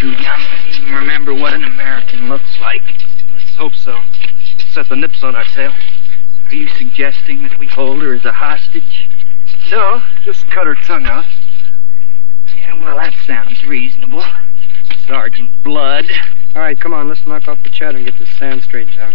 too young to even remember what an American looks like. Let's hope so. Let's set the nips on our tail. Are you suggesting that we hold her as a hostage? No, just cut her tongue out. Yeah, well, that sounds reasonable. Sergeant Blood. All right, come on, let's knock off the chatter and get this sand straightened out.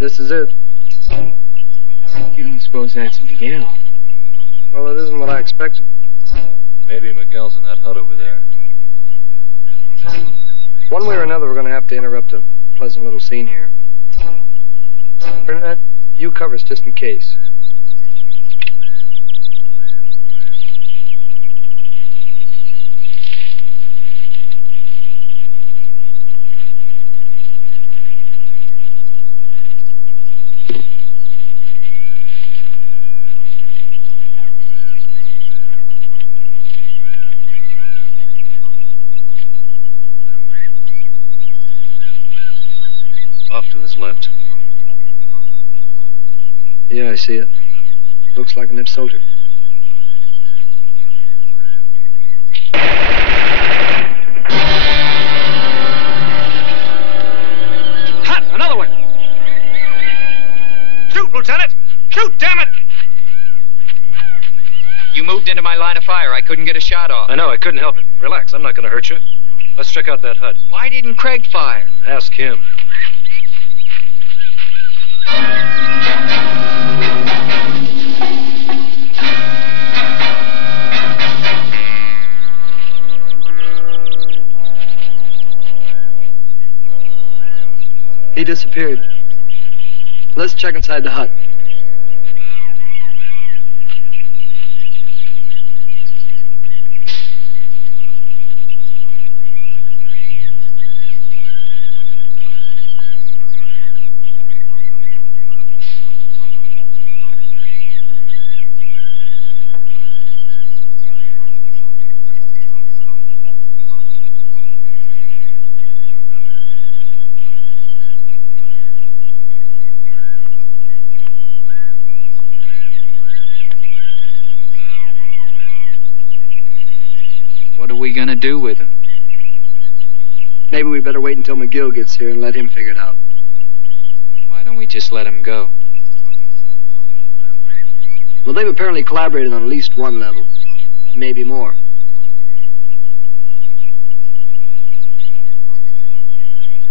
This is it. You don't suppose that's Miguel? Well, it isn't what I expected. Maybe Miguel's in that hut over there. One way or another, we're going to have to interrupt a pleasant little scene here. Bernadette, you cover us just in case. Off to his left. Yeah, I see it. Looks like an ex-soldier. Hot! Another one! Shoot, Lieutenant! Shoot, damn it! You moved into my line of fire. I couldn't get a shot off. I know, I couldn't help it. Relax, I'm not going to hurt you. Let's check out that hut. Why didn't Craig fire? Ask him. He disappeared. Let's check inside the hut. What are we gonna do with him? Maybe we better wait until McGill gets here and let him figure it out. Why don't we just let him go? Well, they've apparently collaborated on at least one level. Maybe more.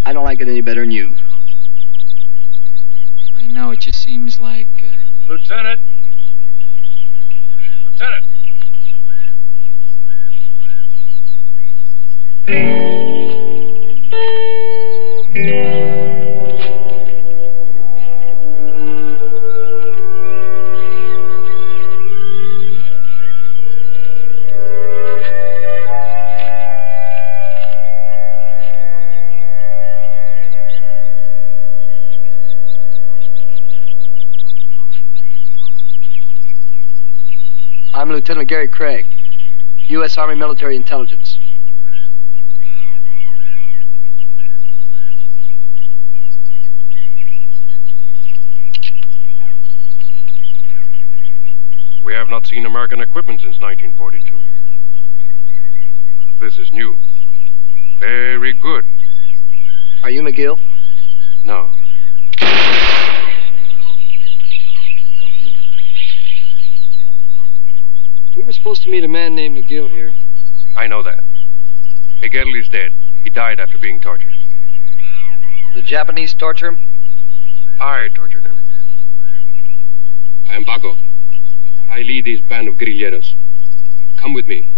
I don't like it any better than you. I know, it just seems like... Lieutenant! Lieutenant! I'm Lieutenant Gary Craig, U.S. Army Military Intelligence. We have not seen American equipment since 1942. This is new. Very good. Are you McGill? No. We were supposed to meet a man named McGill here. I know that. Miguel is dead. He died after being tortured. The Japanese torture him? I tortured him. I am Paco. I lead this band of guerrilleros. Come with me.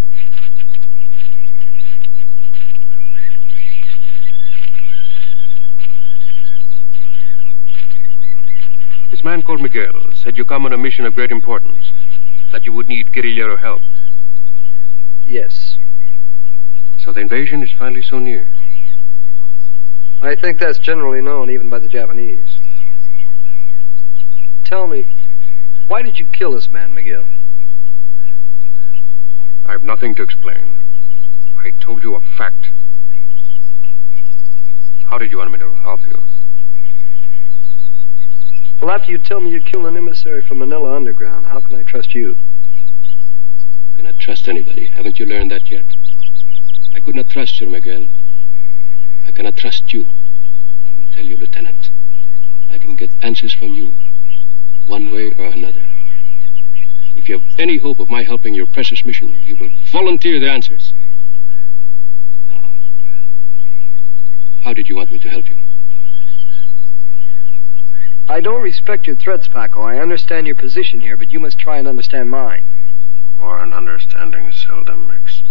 This man called Miguel said you come on a mission of great importance, that you would need guerrillero help. Yes. So the invasion is finally so near. I think that's generally known even by the Japanese. Tell me, why did you kill this man, Miguel? I have nothing to explain. I told you a fact. How did you want me to help you? Well, after you tell me you killed an emissary from Manila Underground, how can I trust you? You cannot trust anybody. Haven't you learned that yet? I could not trust you, Miguel. I cannot trust you. I will tell you, Lieutenant. I can get answers from you, one way or another. If you have any hope of my helping your precious mission, you will volunteer the answers. Now, how did you want me to help you? I don't respect your threats, Paco. I understand your position here, but you must try and understand mine. War and understanding seldom mix.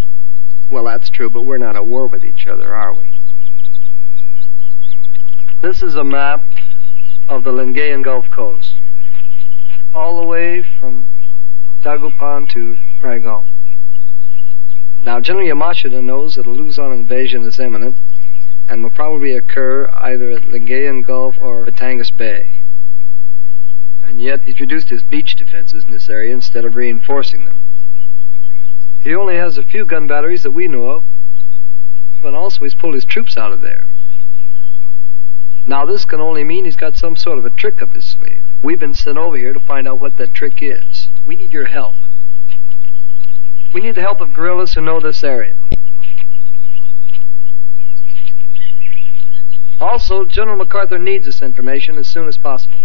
Well, that's true, but we're not at war with each other, are we? This is a map of the Lingayen Gulf Coast, all the way from Dagupan to Rangoon. Now, General Yamashita knows that a Luzon invasion is imminent and will probably occur either at Lingayen Gulf or Batangas Bay. And yet he's reduced his beach defenses in this area instead of reinforcing them. He only has a few gun batteries that we know of, but also he's pulled his troops out of there. Now, this can only mean he's got some sort of a trick up his sleeve. We've been sent over here to find out what that trick is. We need your help. We need the help of guerrillas who know this area. Also, General MacArthur needs this information as soon as possible.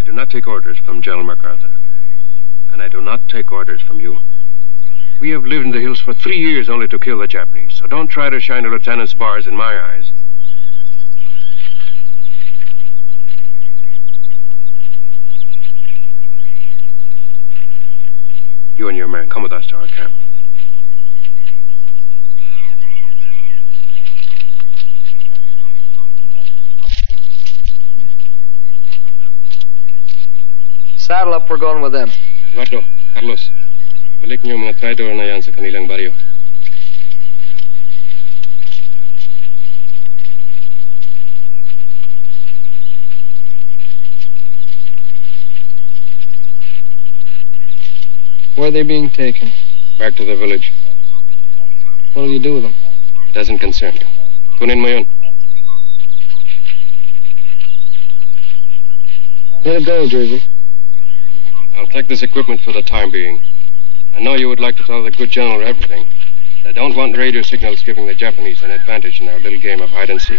I do not take orders from General MacArthur, and I do not take orders from you. We have lived in the hills for 3 years only to kill the Japanese, so don't try to shine a lieutenant's bars in my eyes. You and your men, come with us to our camp. Saddle up, we're going with them. Eduardo, Carlos, balik niyo mga traidor na yan sa kanilang baryo. Where are they being taken? Back to the village. What will you do with them? It doesn't concern you. Kunin mo yun. Let it go, Jersey. I'll take this equipment for the time being. I know you would like to tell the good general everything, but I don't want radio signals giving the Japanese an advantage in our little game of hide and seek.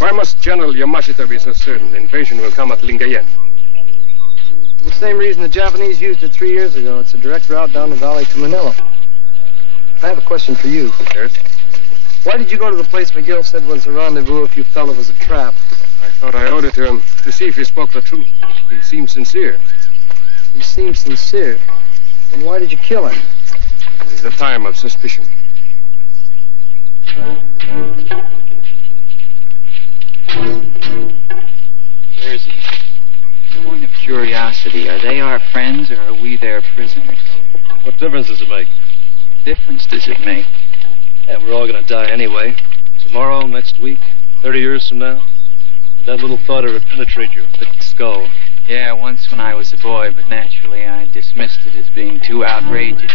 Why must General Yamashita be so certain the invasion will come at Lingayen? For the same reason the Japanese used it 3 years ago. It's a direct route down the valley to Manila. I have a question for you. Yes? Why did you go to the place Miguel said was a rendezvous if you felt it was a trap? I thought I owed it to him to see if he spoke the truth. He seemed sincere. He seemed sincere. Then why did you kill him? It is a time of suspicion. Where is he? Point of curiosity, are they our friends or are we their prisoners? What difference does it make? Difference does it make? Yeah, we're all gonna die anyway. Tomorrow, next week, 30 years from now. That little thought would penetrate your thick skull. Yeah, once when I was a boy, but naturally I dismissed it as being too outrageous.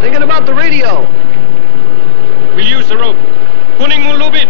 Thinking about the radio. We'll use the rope. Kuning mo lubid.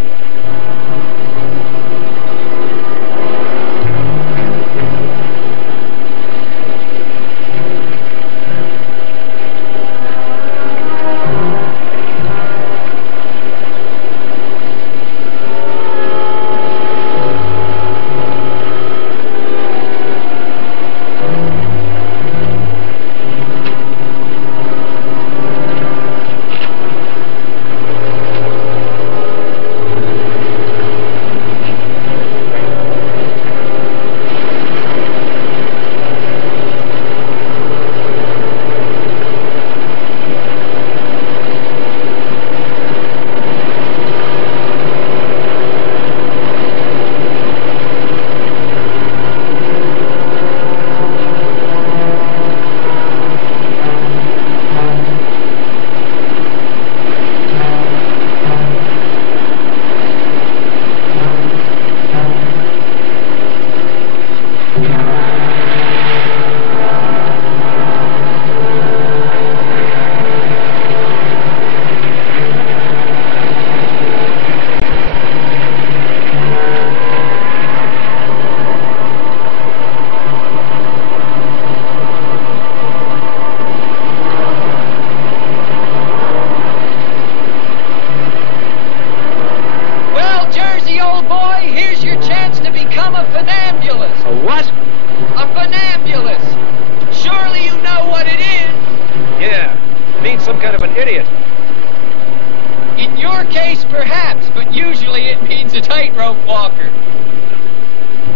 race, perhaps, but usually it means a tightrope walker.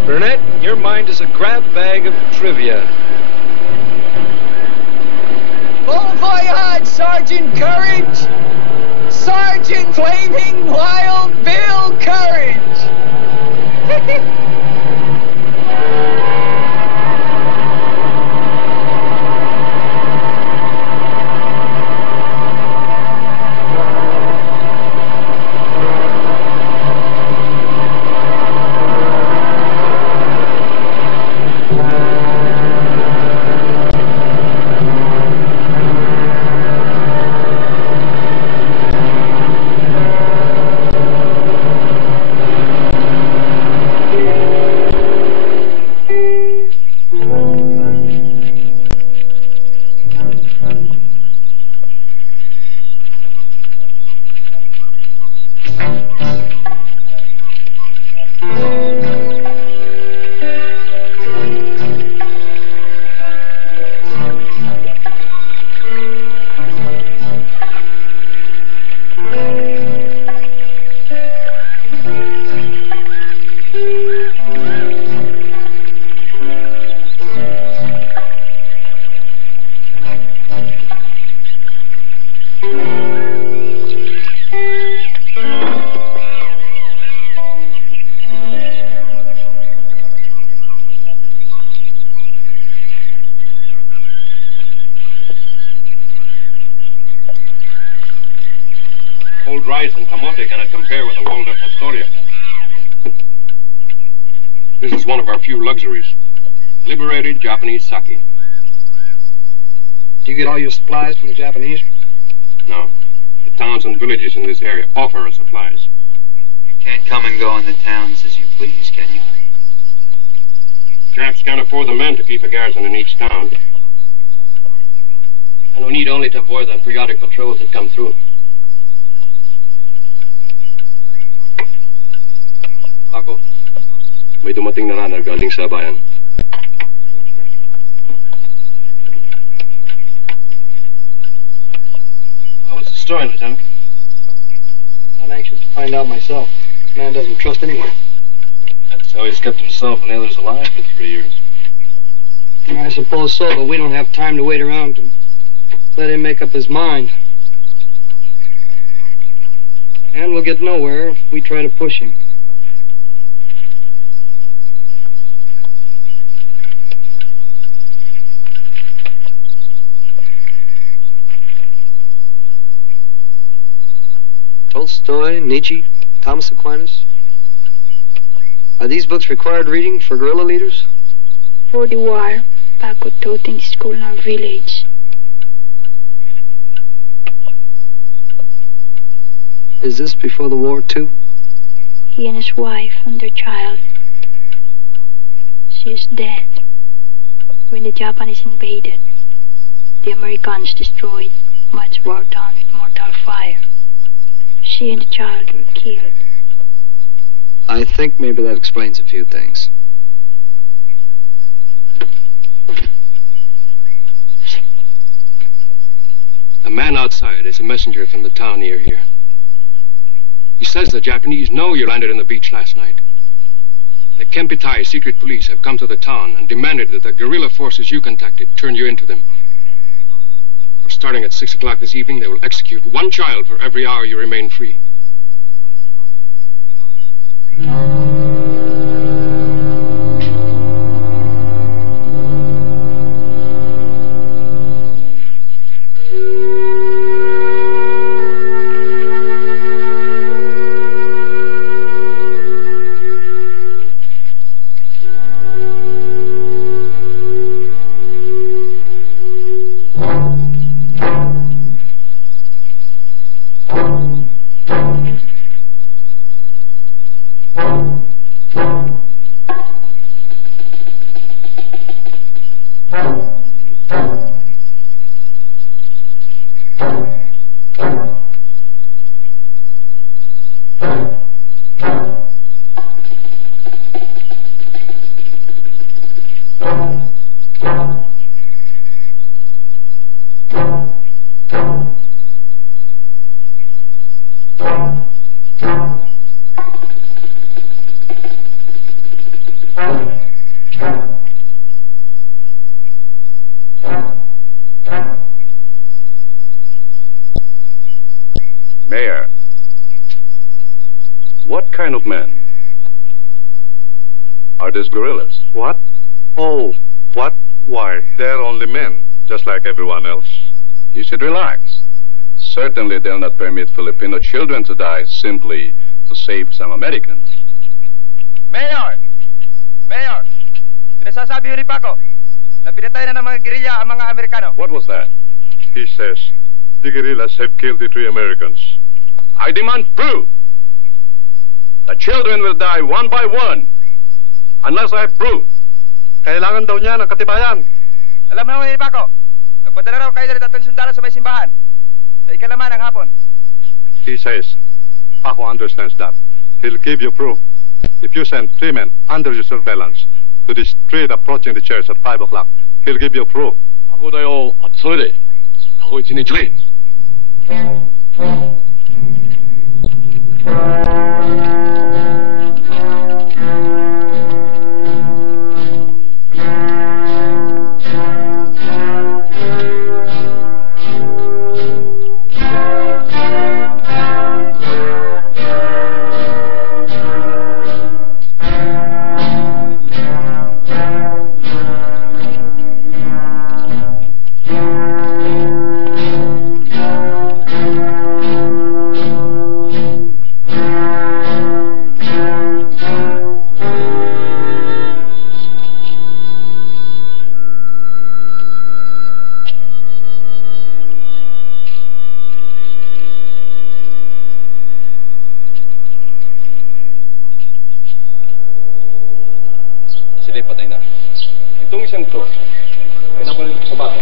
Burnett, your mind is a grab bag of trivia. Bon voyage, Sergeant Courage! Sergeant Flaming Wild Bill Courage! Cold rice and camote cannot compare with the Waldorf Astoria. This is one of our few luxuries. Liberated Japanese sake. Do you get all your supplies from the Japanese? No. The towns and villages in this area offer us supplies. You can't come and go in the towns as you please, can you? Japs can't afford the men to keep a garrison in each town. And we need only to avoid the periodic patrols that come through. Ako, may dumating na runner galing sa bayan. Well, what's the story, Lieutenant? I'm anxious to find out myself. This man doesn't trust anyone. That's how he's kept himself and the others alive for 3 years. I suppose so, but we don't have time to wait around and let him make up his mind. And we'll get nowhere if we try to push him. Tolstoy, Nietzsche, Thomas Aquinas. Are these books required reading for guerrilla leaders? For the war, Paco taught in school in our village. Is this before the war, too? He and his wife and their child. She is dead. When the Japanese invaded, the Americans destroyed much of our town with mortar fire. She and the child were killed. I think maybe that explains a few things. A man outside is a messenger from the town near here. He says the Japanese know you landed on the beach last night. The Kempitai secret police have come to the town and demanded that the guerrilla forces you contacted turn you into them. Or starting at 6 o'clock this evening, they will execute one child for every hour you remain free. Mayor, what kind of men are these guerrillas? What? Oh, what? Why, they're only men, just like everyone else. You should relax. Certainly they'll not permit Filipino children to die simply to save some Americans. Mayor! Mayor! Pinasasabi rin pa ako na pinatay na ng mga guerrilla ang mga Amerikano. What was that? He says the guerrillas have killed the 3 Americans. I demand proof. The children will die one by one unless I have proof. Kailangan daw niya ng katibayan. Alam mo naman pa ako, nagpadala raw kayo ng 3 sundalo sa may simbahan sa ikalaman ng hapon. He says, Paco understands that. He'll give you proof. If you send 3 men under your surveillance to the street approaching the church at 5 o'clock, he'll give you proof. 하고 다요. 앞서래. 하고 있으니 주의. Patay na. Itong isang to ay napalit sa bato.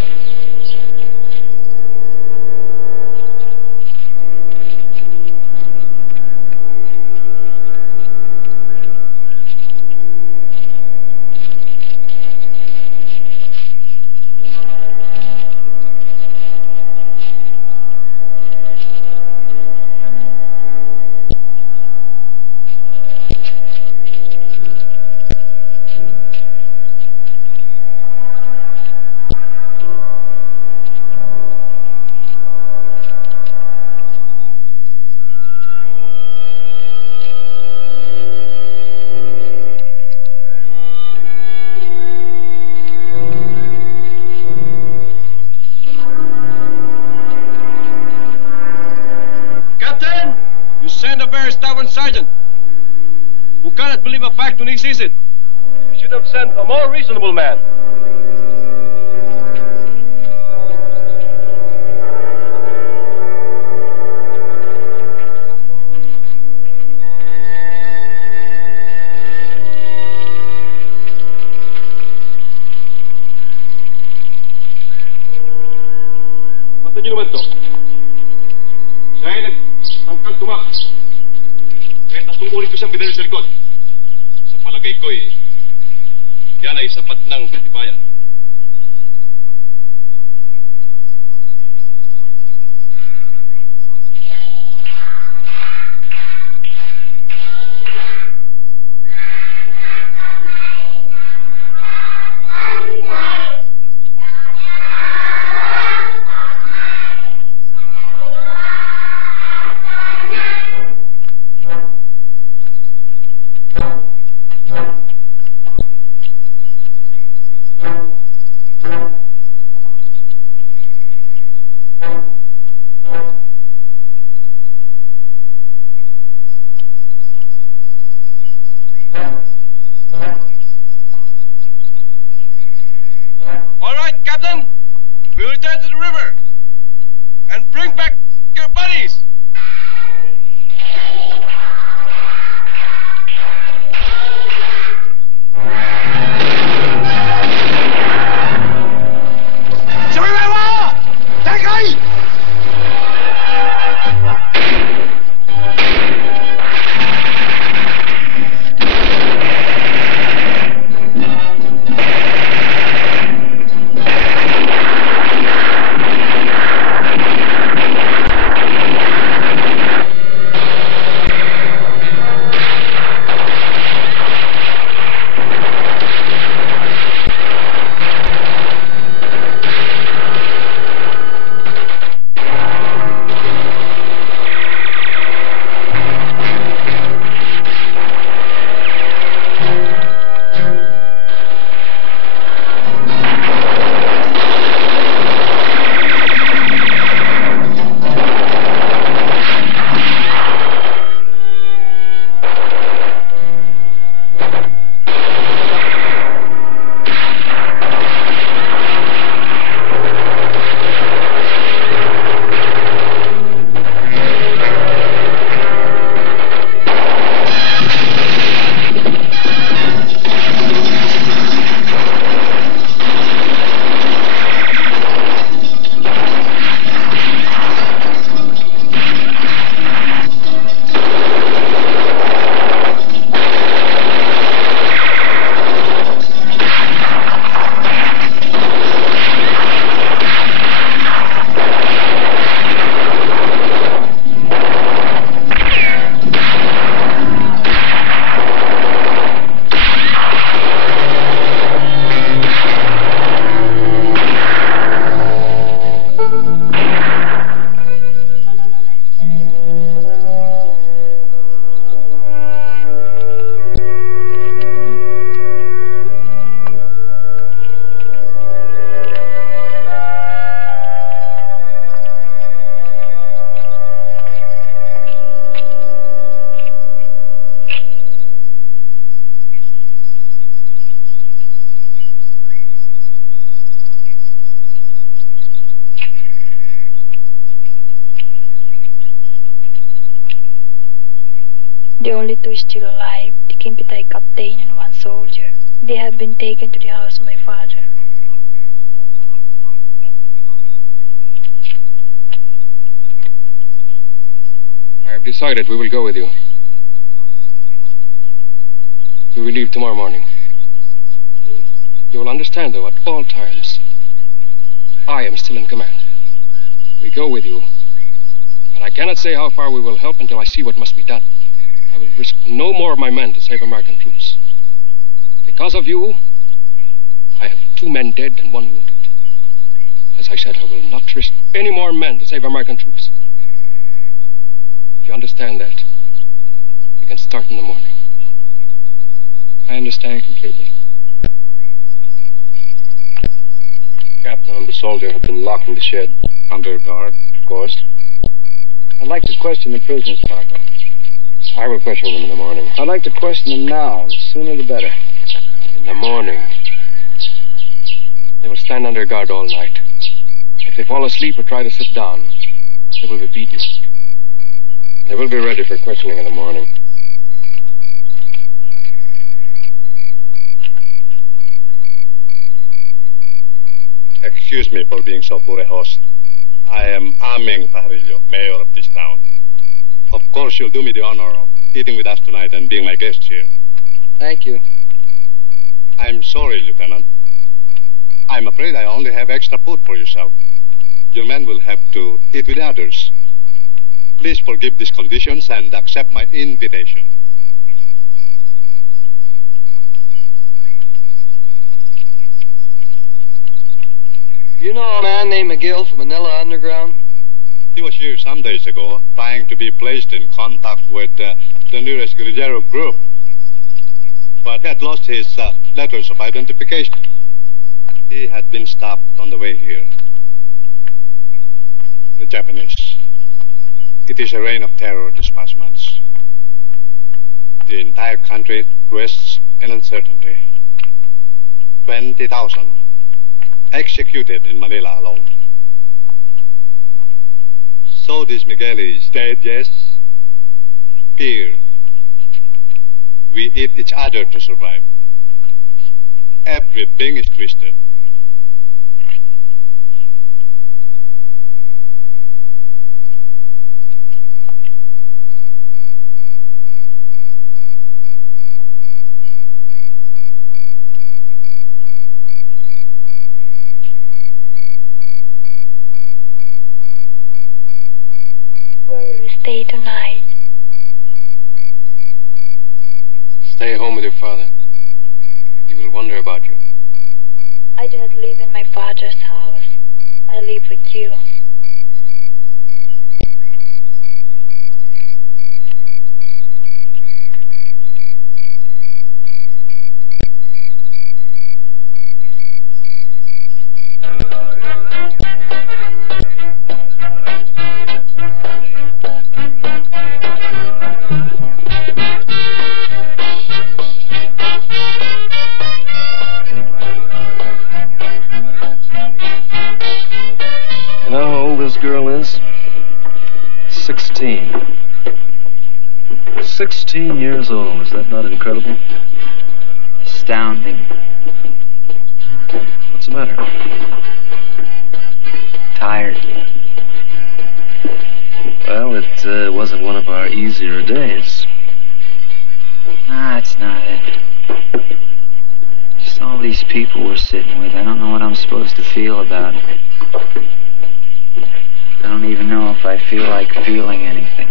Sergeant, who cannot believe a fact when he sees it. You should have sent a more reasonable man. Basta niyo naman to. Siya ay nagtangkang tumakas. Kahit 3 ulit ko siyang binili sa likod. Sa palagay ko yan ay sapat ng katibayan. The only two still alive, the Kimpitai captain and one soldier. They have been taken to the house of my father. I have decided we will go with you. We will leave tomorrow morning. You will understand, though, at all times, I am still in command. We go with you, but I cannot say how far we will help until I see what must be done. I will risk no more of my men to save American troops. Because of you, I have 2 men dead and 1 wounded. As I said, I will not risk any more men to save American troops. If you understand that, you can start in the morning. I understand completely. The captain and the soldier have been locked in the shed. Under guard, of course. I'd like to question the prisoners, Paco. I will question them in the morning. I'd like to question them now. The sooner the better. In the morning. They will stand under guard all night. If they fall asleep or try to sit down, they will be beaten. They will be ready for questioning in the morning. Excuse me for being so poor a host. I am Ameng Pajarillo, mayor of this town. Of course, you'll do me the honor of eating with us tonight and being my guest here. Thank you. I'm sorry, Lieutenant. I'm afraid I only have extra food for yourself. Your men will have to eat with others. Please forgive these conditions and accept my invitation. You know a man named McGill from Manila Underground? He was here some days ago, trying to be placed in contact with the nearest guerrillero group, but had lost his letters of identification. He had been stopped on the way here. The Japanese. It is a reign of terror these past months. The entire country rests in uncertainty. 20,000 executed in Manila alone. So this Miguel is dead, yes? Here, we eat each other to survive. Everything is twisted. Where will you stay tonight? Stay home with your father. He will wonder about you. I do not live in my father's house. I live with you. You know how old this girl is? 16. 16 years old. Is that not incredible? Astounding. What's the matter? Tired. Well, it wasn't one of our easier days. That's not it. Just all these people we're sitting with. I don't know what I'm supposed to feel about it. I don't even know if I feel like feeling anything.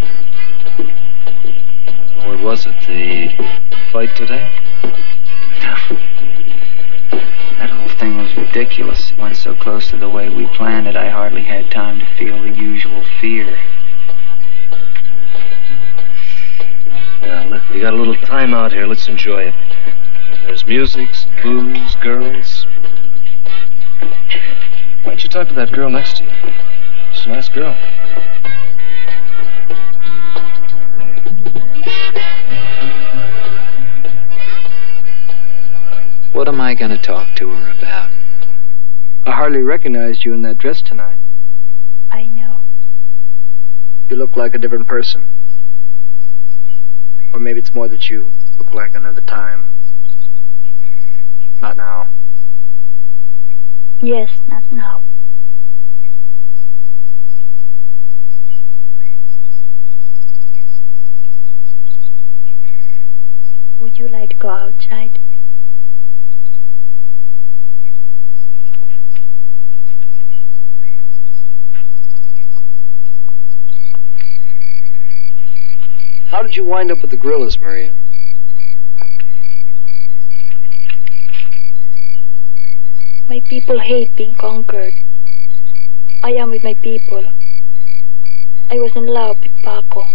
What was it, the fight today? That whole thing was ridiculous. It went so close to the way we planned it, I hardly had time to feel the usual fear. Yeah, look, we got a little time out here. Let's enjoy it. There's music, some booze, girls. Why don't you talk to that girl next to you? She's a nice girl. What am I going to talk to her about? I hardly recognized you in that dress tonight. I know. You look like a different person. Or maybe it's more that you look like another time. Not now. Yes, not now. Would you like to go outside? How did you wind up with the guerrillas, Maria? My people hate being conquered. I am with my people. I was in love with Paco.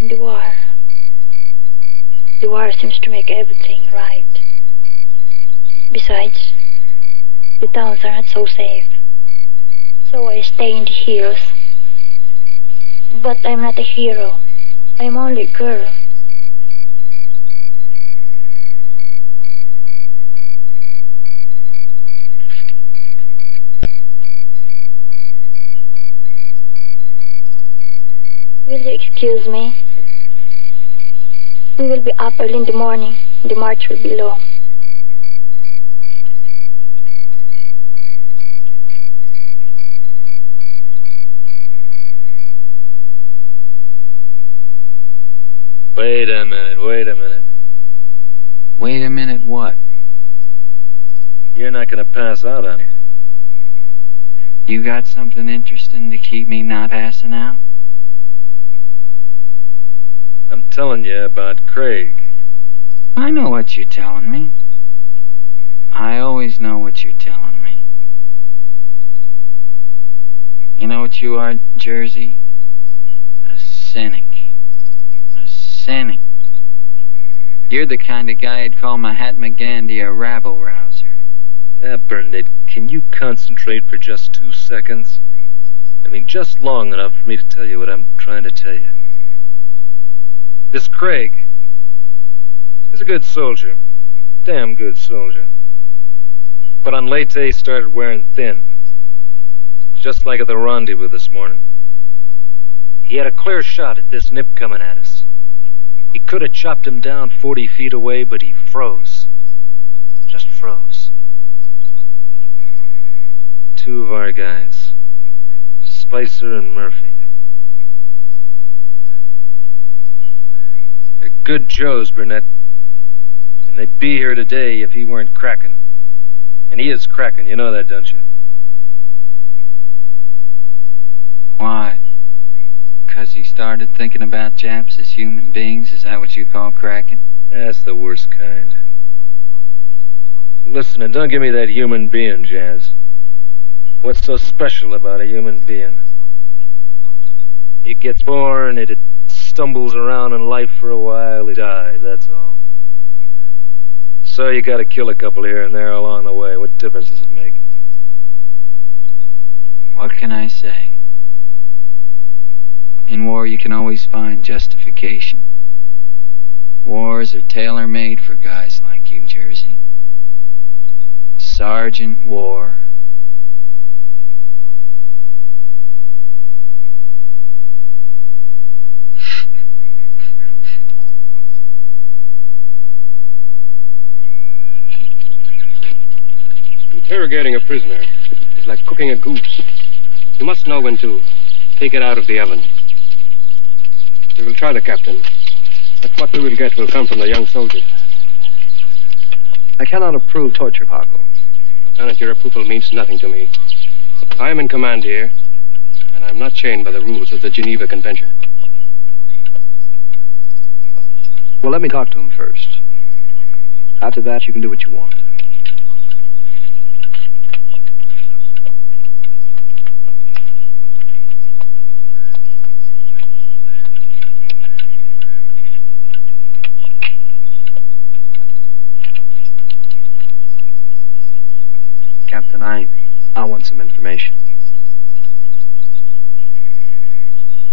In the war seems to make everything right. Besides, the towns are not so safe. So I stay in the hills. But I'm not a hero. I'm only a girl. Will you excuse me? We will be up early in the morning. The march will be long. Wait a minute. Wait a minute what? You're not going to pass out on it. You got something interesting to keep me not passing out? I'm telling you about Craig. I know what you're telling me. I always know what you're telling me. You know what you are, Jersey? A cynic. A cynic. You're the kind of guy I'd call Mahatma Gandhi a rabble-rouser. Yeah, Burnett, can you concentrate for just 2 seconds? I mean, just long enough for me to tell you what I'm trying to tell you. This Craig is a good soldier. Damn good soldier. But on Leyte, he started wearing thin. Just like at the rendezvous this morning. He had a clear shot at this nip coming at us. He could have chopped him down 40 feet away, but he froze. Just froze. 2 of our guys, Spicer and Murphy. They're good Joes, Burnett. And they'd be here today if he weren't cracking. And he is cracking, you know that, don't you? Why? Because he started thinking about Japs as human beings? Is that what you call cracking? That's the worst kind. Listen, and don't give me that human being, Jazz. What's so special about a human being? He gets born, it stumbles around in life for a while, he dies, that's all. So you gotta kill a couple here and there along the way. What difference does it make? What can I say? In war, you can always find justification. Wars are tailor-made for guys like you, Jersey. Sergeant War. Interrogating a prisoner is like cooking a goose. You must know when to take it out of the oven. We will try the captain, but what we will get will come from the young soldier. I cannot approve torture, Paco. Lieutenant, your approval means nothing to me. I am in command here, and I'm not chained by the rules of the Geneva Convention. Well, let me talk to him first. After that, you can do what you want. Captain, I want some information.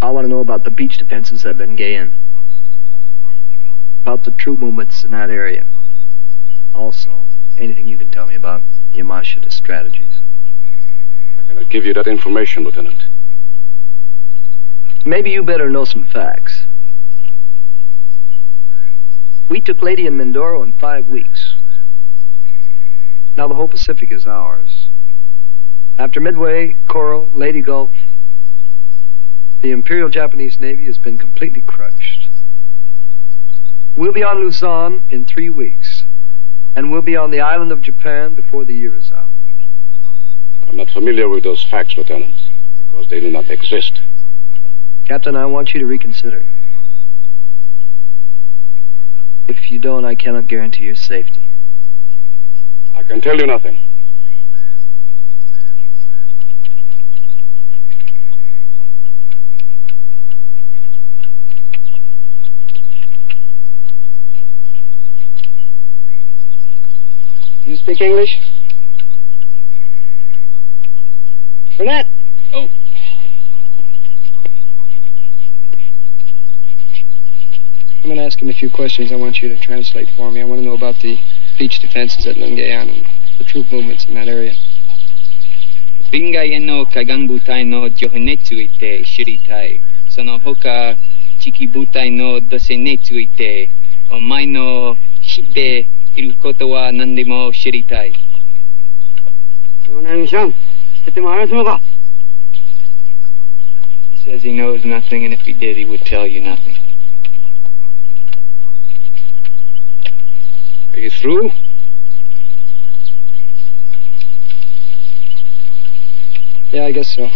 I want to know about the beach defenses at Lingayen. About the troop movements in that area. Also, anything you can tell me about Yamashita's strategies. I cannot give you that information, Lieutenant. Maybe you better know some facts. We took Lady and Mindoro in 5 weeks. Now the whole Pacific is ours. After Midway, Coral, Lady Gulf, the Imperial Japanese Navy has been completely crushed. We'll be on Luzon in 3 weeks, and we'll be on the island of Japan before the year is out. I'm not familiar with those facts, Lieutenant, because they do not exist. Captain, I want you to reconsider. If you don't, I cannot guarantee your safety. I can tell you nothing. You speak English? Burnett! Oh. I'm going to ask him a few questions I want you to translate for me. I want to know about the beach defenses at Lingayen and the troop movements in that area. Lingayen no kagan butai no johenetsu ite shiritai. Sono hoka chiki butai no dosenetsu ite omai no shite iru koto wa nandemo shiritai. He says he knows nothing, and if he did, he would tell you nothing. Are you through? Yeah, I guess so.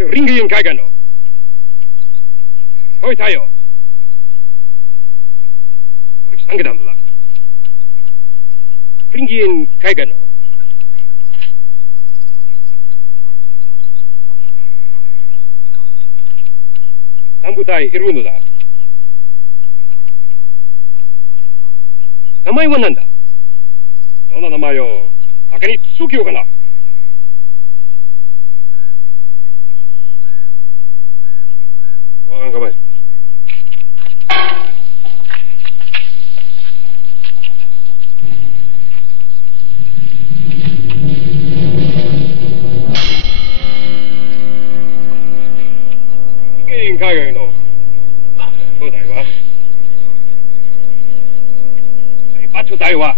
Ringiin kaigano. Hoi tayo. Ori sangedalla. Ringiin kaigano. Nambutai irunuda. Namai wa nanda? Dona namai o aka ni tsukiyo kana? Come on. Ringiin kaigai no budai wa Daibachudai wa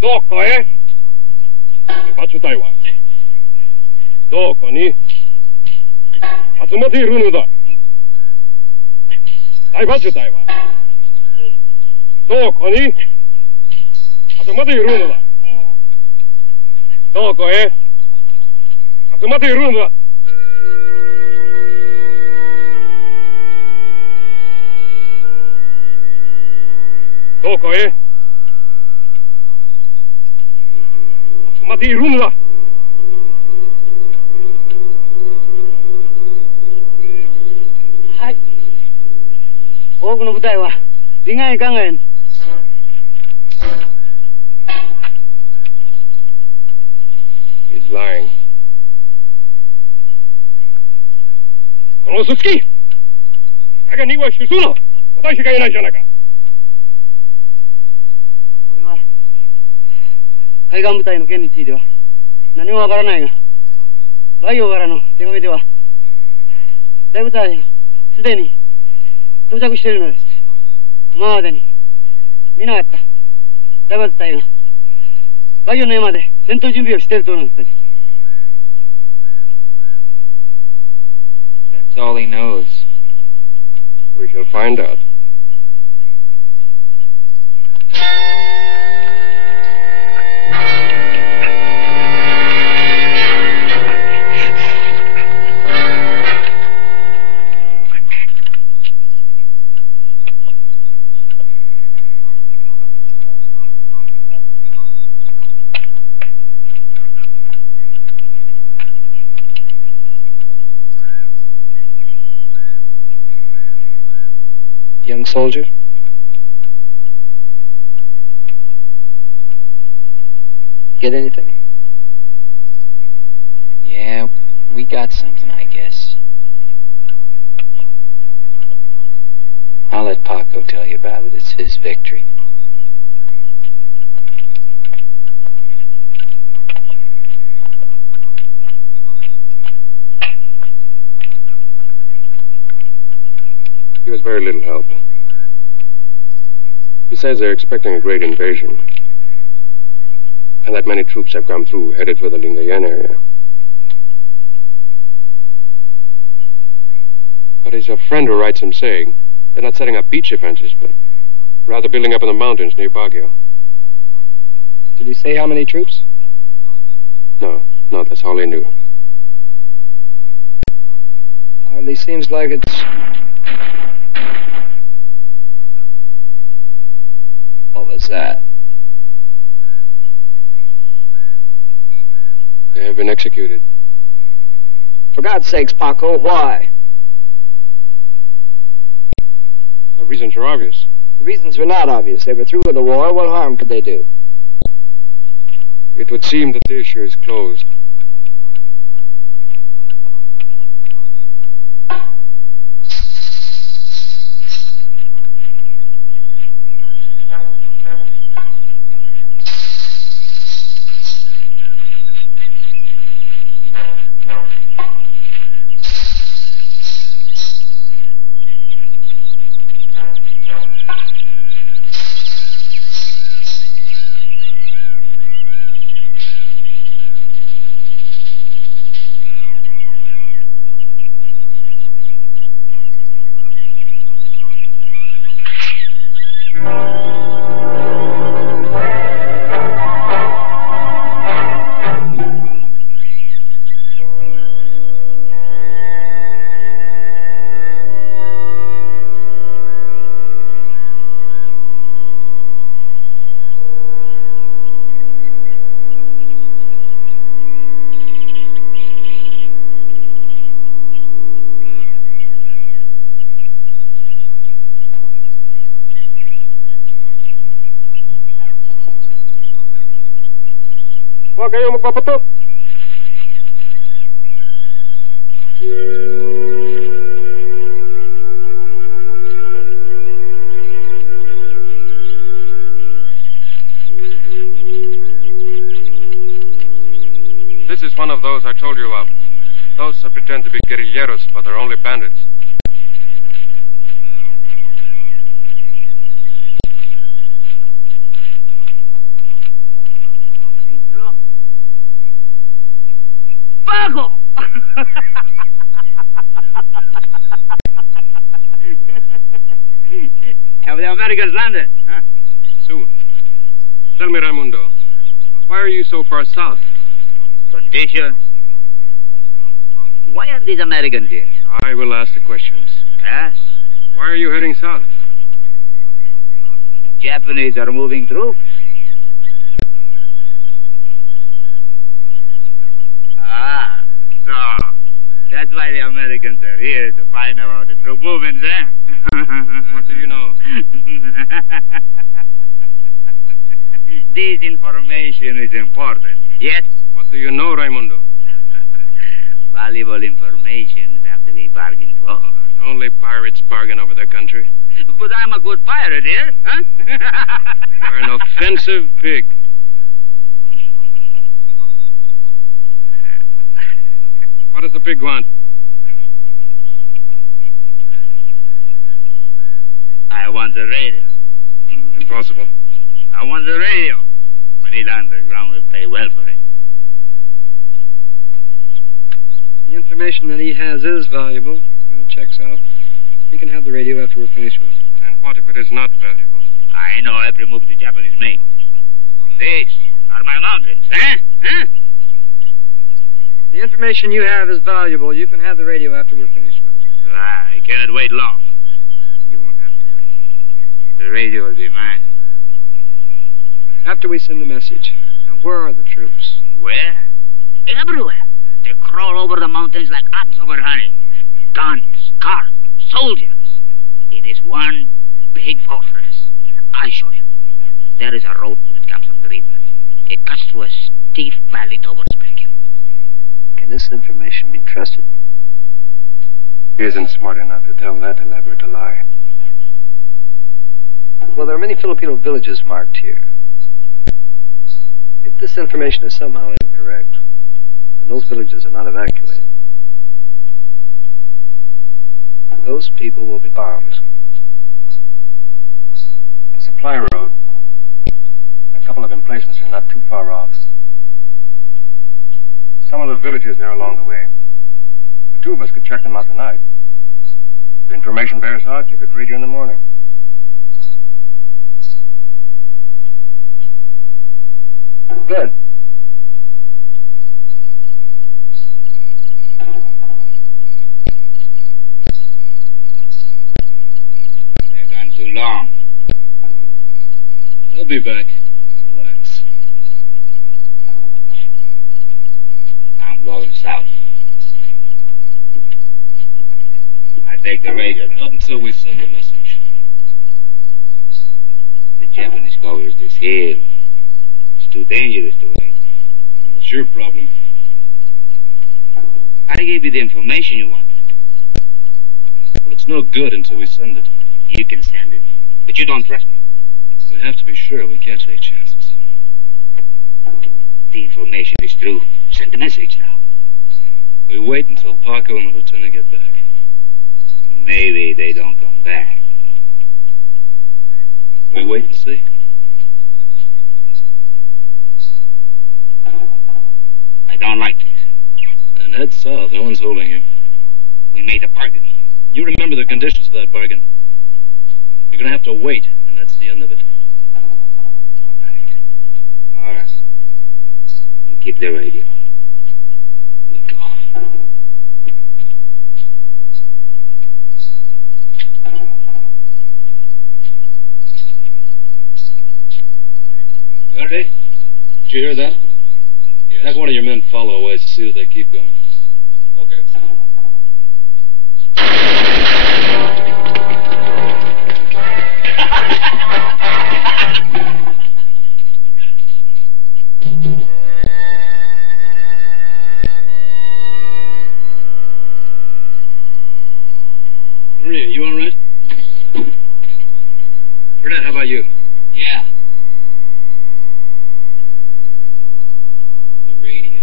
doko e? Daibachudai wa doko ni 集まっているのだ。大場主体はどこに集まっているのだ。どこへ集まっているのだ。どこへ集まっているのだ。多くの部隊は利害考えん。He's lying. この嘘つき、だがには主訴の私がいないじゃないか。俺は海岸部隊の件については何もわからないが、バイオからの手紙では大部隊すでに到着しているのです。今までに見なかった大部隊がバイオの山で戦闘準備をしているとのことです。That's all he knows. We shall find out. Young soldier? Get anything? Yeah, we got something, I guess. I'll let Paco tell you about it. It's his victory. He was very little help. Besides, they're expecting a great invasion. And that many troops have come through, headed for the Lingayen area. But he's a friend who writes him saying they're not setting up beach defenses, but rather building up in the mountains near Baguio. Did he say how many troops? No, that's all he knew. Hardly seems like it's... What was that? They have been executed. For God's sakes, Paco, why? The reasons are obvious. The reasons were not obvious. They were through with the war. What harm could they do? It would seem that the issue is closed. Huwag kayo magpapatok. This is one of those I told you of. Those that pretend to be guerrilleros, but are only bandits. Paco! Have the Americans landed? Huh? Soon. Tell me, Raimundo, why are you so far south? Conditions? Why are these Americans here? I will ask the questions. Yes? Why are you heading south? The Japanese are moving through. Ah, so that's why the Americans are here, to find out the troop movements, eh? What do you know? This information is important, yes? What do you know, Raimundo? Valuable information is have to be bargained for. Only pirates bargain over their country. But I'm a good pirate, yes? Huh? You're an offensive pig. What does the pig want? I want the radio. Impossible. I want the radio. When it's underground, we'll pay well for it. The information that he has is valuable when it checks out. He can have the radio after we're finished with it. And what if it is not valuable? I know every move the Japanese make. These are my mountains, eh? Huh? The information you have is valuable. You can have the radio after we're finished with it. I cannot wait long. You won't have to wait. The radio will be mine. After we send the message. Now, where are the troops? Where? Everywhere. They crawl over the mountains like ants over honey. Guns, cars, soldiers. It is one big fortress. I show you. There is a road that comes from the river. It cuts through a steep valley towards Belgium. Can this information be trusted? He isn't smart enough to tell that elaborate a lie. Well, there are many Filipino villages marked here. If this information is somehow incorrect, and those villages are not evacuated, those people will be bombed. The supply road. A couple of emplacements are not too far off. Some of the villages there along the way. The two of us could check them out tonight. If the information bears out, you could radio in the morning. Good. They're gone too long. They'll be back. Relax. I'm going south. I take the radio. Not until we send a message. The Japanese covers this hill. It's too dangerous to wait. It's your problem. I gave you the information you wanted. Well, it's no good until we send it. You can send it, but you don't trust me. We have to be sure. We can't take chances. The information is true. Send the message now. We wait until Paco and the lieutenant get back. Maybe they don't come back. We wait and see. I don't like this. And head south. No one's holding you. We made a bargain. You remember the conditions of that bargain. You're going to have to wait, and that's the end of it. All right. You keep the radio. We go. You ready? Did you hear that? Yes. Have one of your men follow a ways to see that they keep going. Okay. Maria, you all right? Burnett, how about you? Yeah. The radio.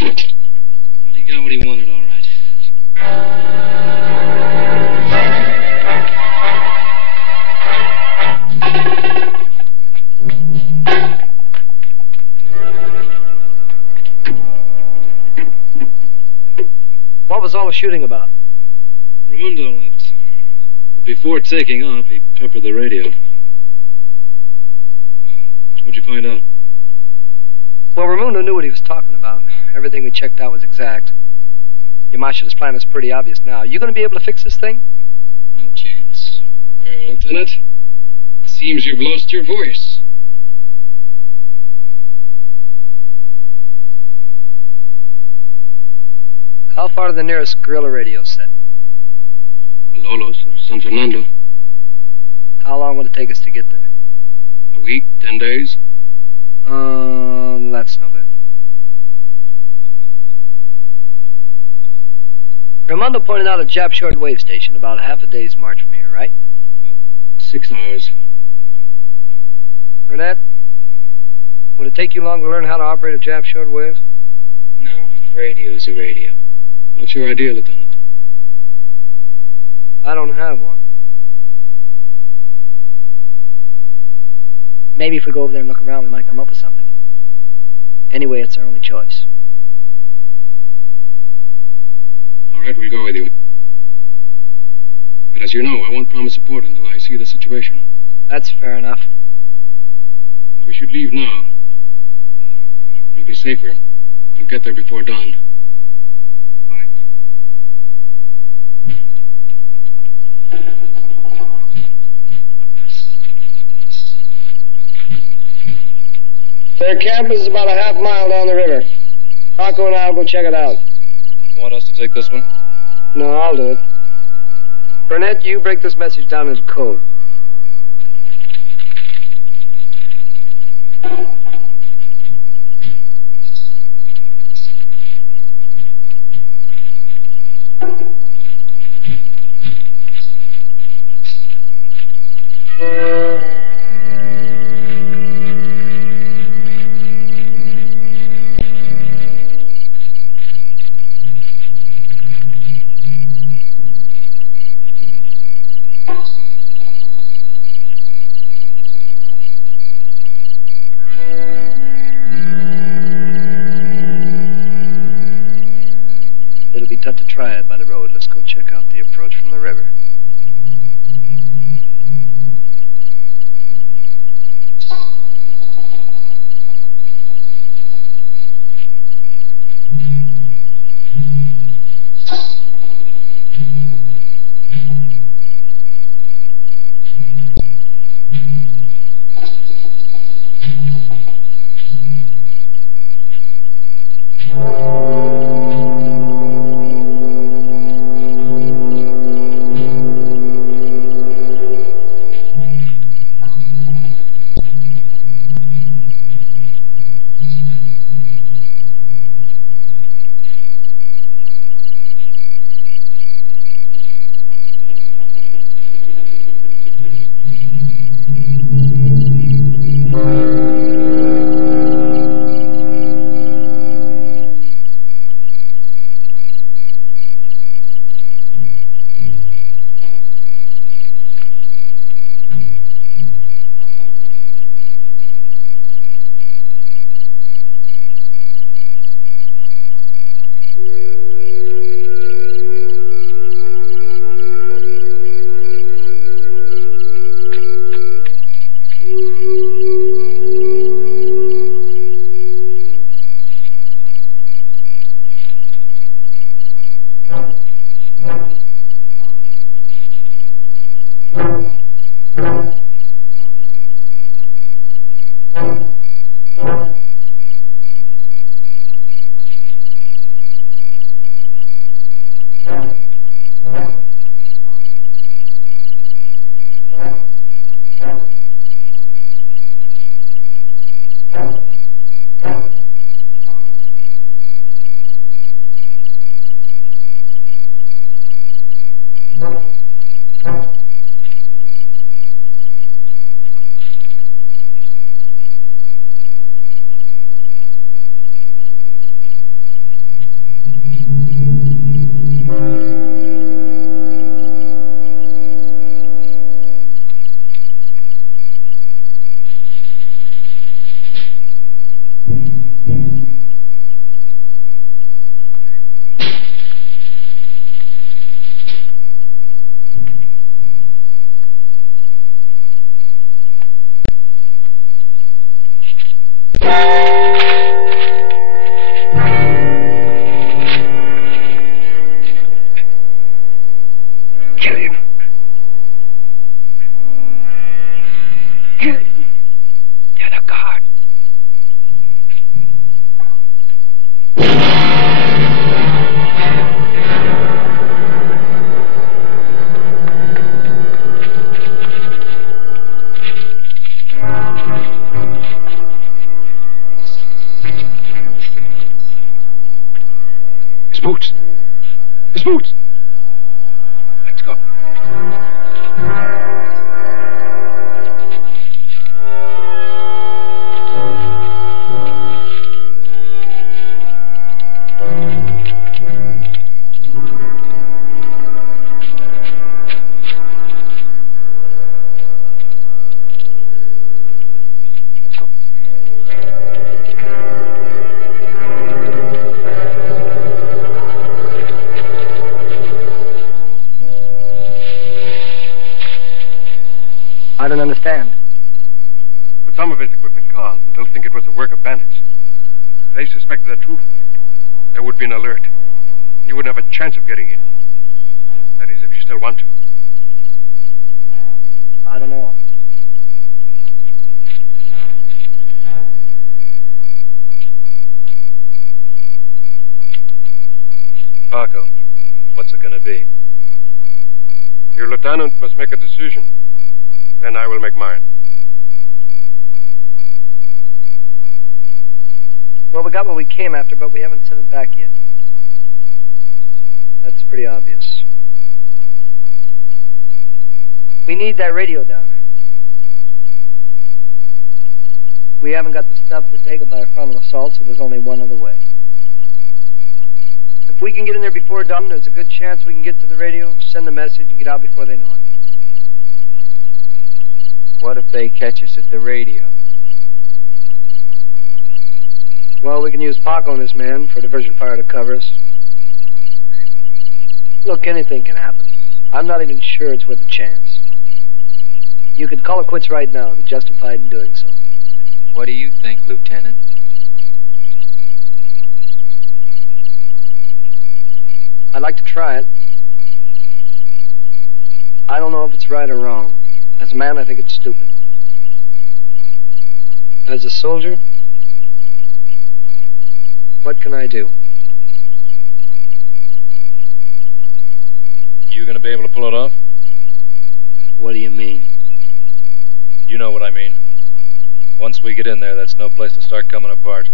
Well, he got what he wanted, all right. What was all the shooting about? Raimundo left. But before taking off, he peppered the radio. What'd you find out? Well, Raimundo knew what he was talking about. Everything we checked out was exact. Yamashita's plan is pretty obvious now. You going to be able to fix this thing? No chance. Lieutenant, seems you've lost your voice. How far to the nearest guerrilla radio set? Malolos or San Fernando. How long will it take us to get there? A week, 10 days. That's no good. Raimundo pointed out a Jap shortwave station about half a day's march from here, right? 6 hours. Burnett, would it take you long to learn how to operate a Jap shortwave? No, radio's a radio. What's your idea, Lieutenant? I don't have one. Maybe if we go over there and look around, we might come up with something. Anyway, it's our only choice. All right, we'll go with you. But as you know, I won't promise support until I see the situation. That's fair enough. We should leave now. It'll be safer. We'll get there before dawn. Fine. Their camp is about a half-mile down the river. Paco and I will go check it out. Want us to take this one? No, I'll do it. Burnett, you break this message down into code. It'll be tough to try it by the road. Let's go check out the approach from the river. I don't understand. But some of his equipment called, and they'll think it was the work of bandits. If they suspected the truth, there would be an alert. You wouldn't have a chance of getting in. That is, if you still want to. I don't know. to be? Your lieutenant must make a decision. Then I will make mine. Well, we got what we came after, but we haven't sent it back yet. That's pretty obvious. We need that radio down there. We haven't got the stuff to take it by a frontal assault, so there's only one other way. If we can get in there before dawn, there's a good chance we can get to the radio, send a message, and get out before they know it. What if they catch us at the radio? Well, we can use Paco and his man for diversion fire to cover us. Look, anything can happen. I'm not even sure it's worth a chance. You could call it quits right now. Be justified in doing so. What do you think, Lieutenant? I'd like to try it. I don't know if it's right or wrong. As a man, I think it's stupid. As a soldier, what can I do? You gonna be able to pull it off? What do you mean? You know what I mean. Once we get in there, that's no place to start coming apart.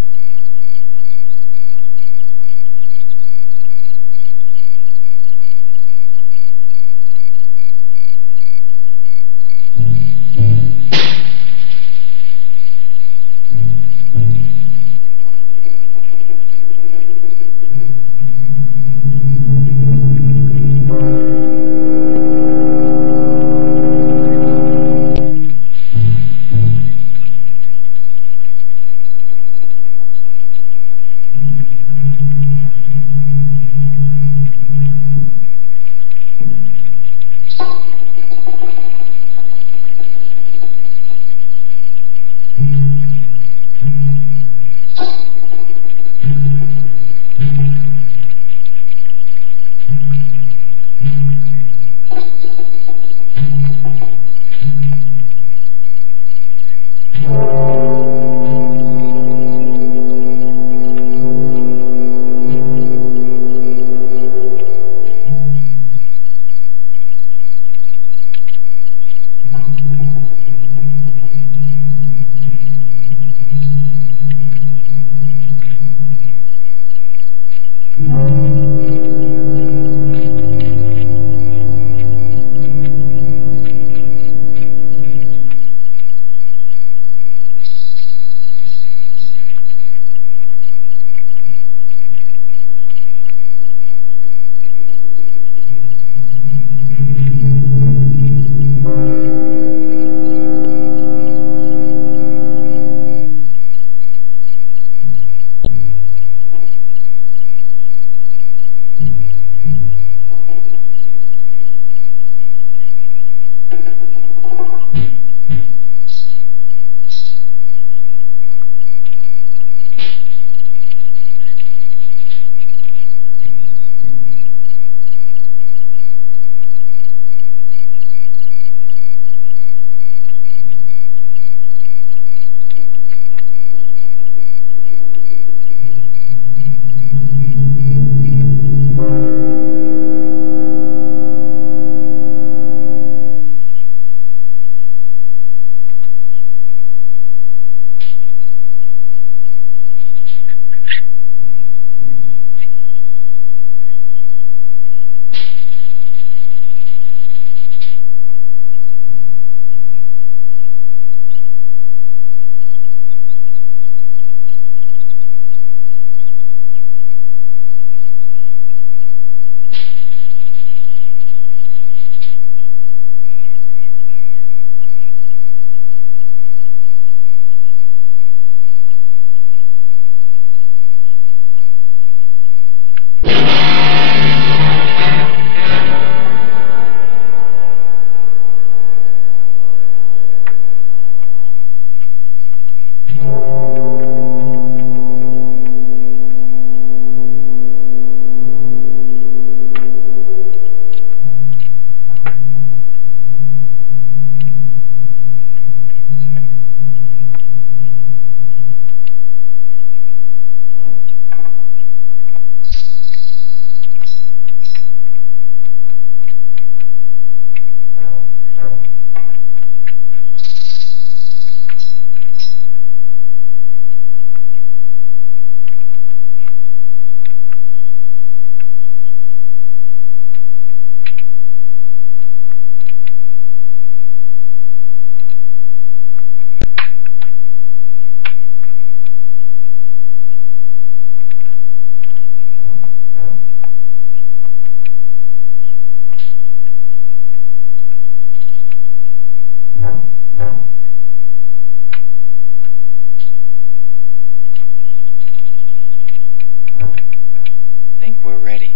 Think we're ready.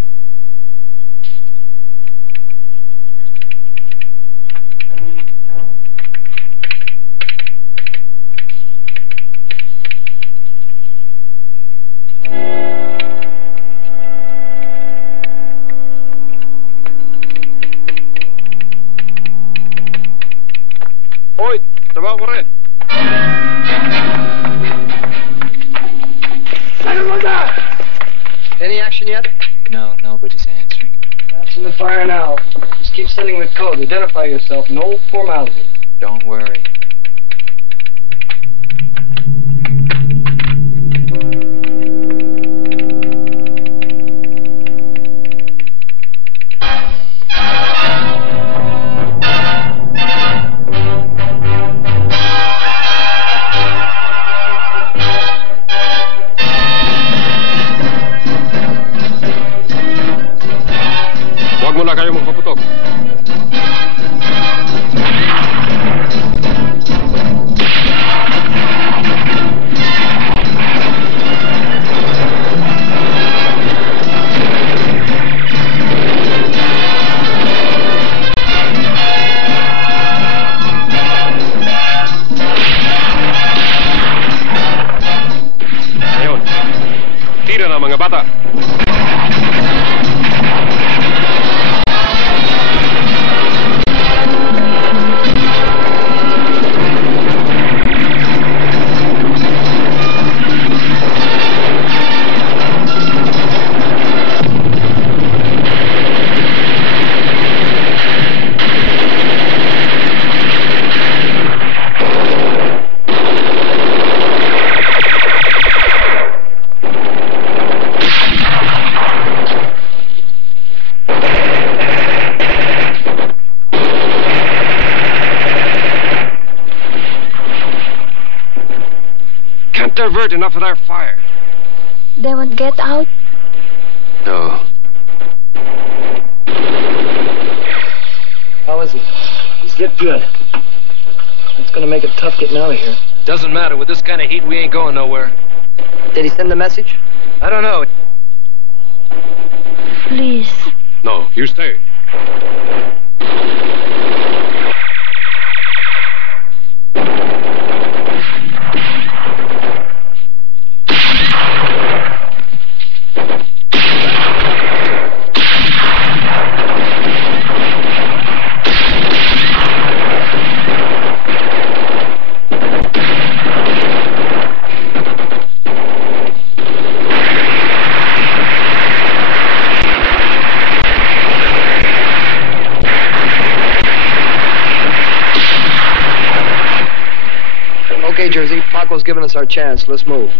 Oi, te va a correr. Any action yet? No, nobody's answering. That's in the fire now. Just keep sending the code. Identify yourself. No formality. Don't worry. Huwag mo na kayo magpaputok. Ngayon, tira na mga bata. Can't divert enough of their fire. They won't get out. No. How is he? He's get good. It's gonna make it tough getting out of here. Doesn't matter. With this kind of heat, we ain't going nowhere. Did he send the message? I don't know. Please. No, you stay. Okay, Jersey. Paco's giving us our chance. Let's move.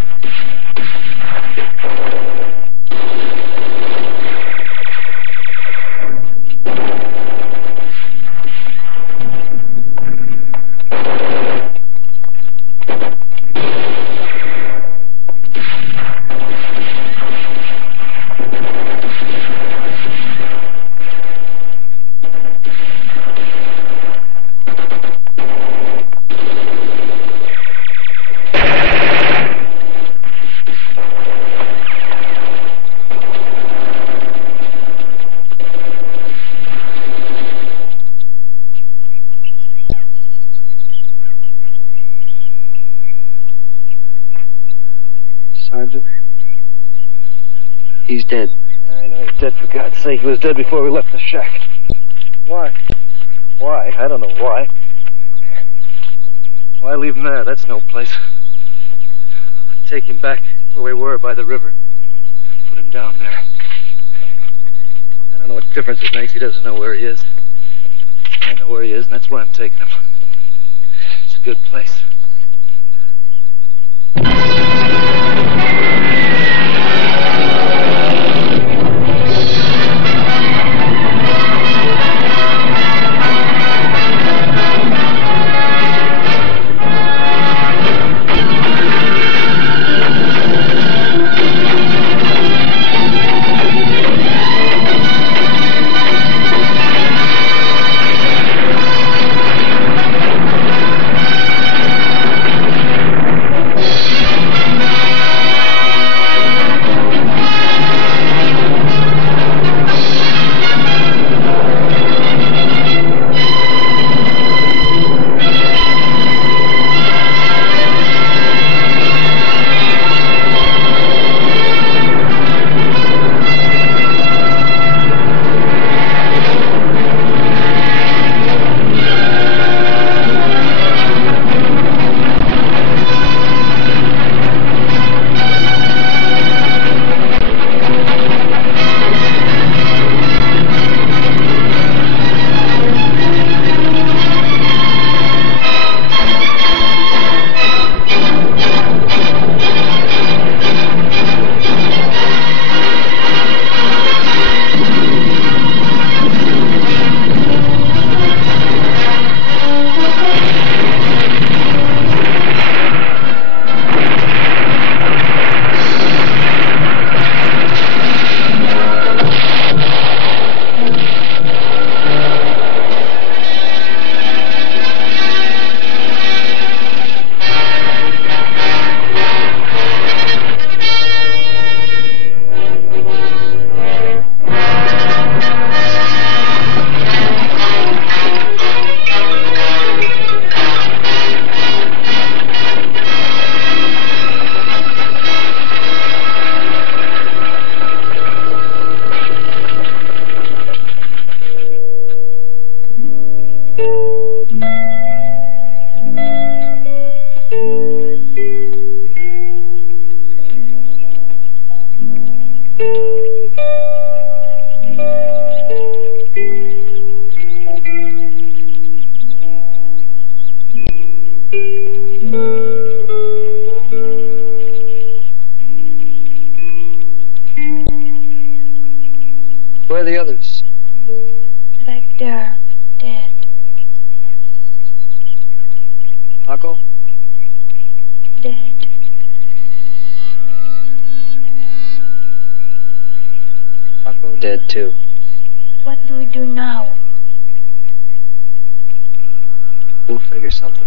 Sergeant? He's dead. I know he's dead, for God's sake. He was dead before we left the shack. Why? Why? I don't know why. Why leave him there? That's no place. Take him back where we were by the river. Put him down there. I don't know what difference it makes. He doesn't know where he is. I know where where he is, and that's where I'm taking him. It's a good place. Where are the others? Back there, dead. Paco? Dead. Paco dead too. What do we do now? We'll figure something.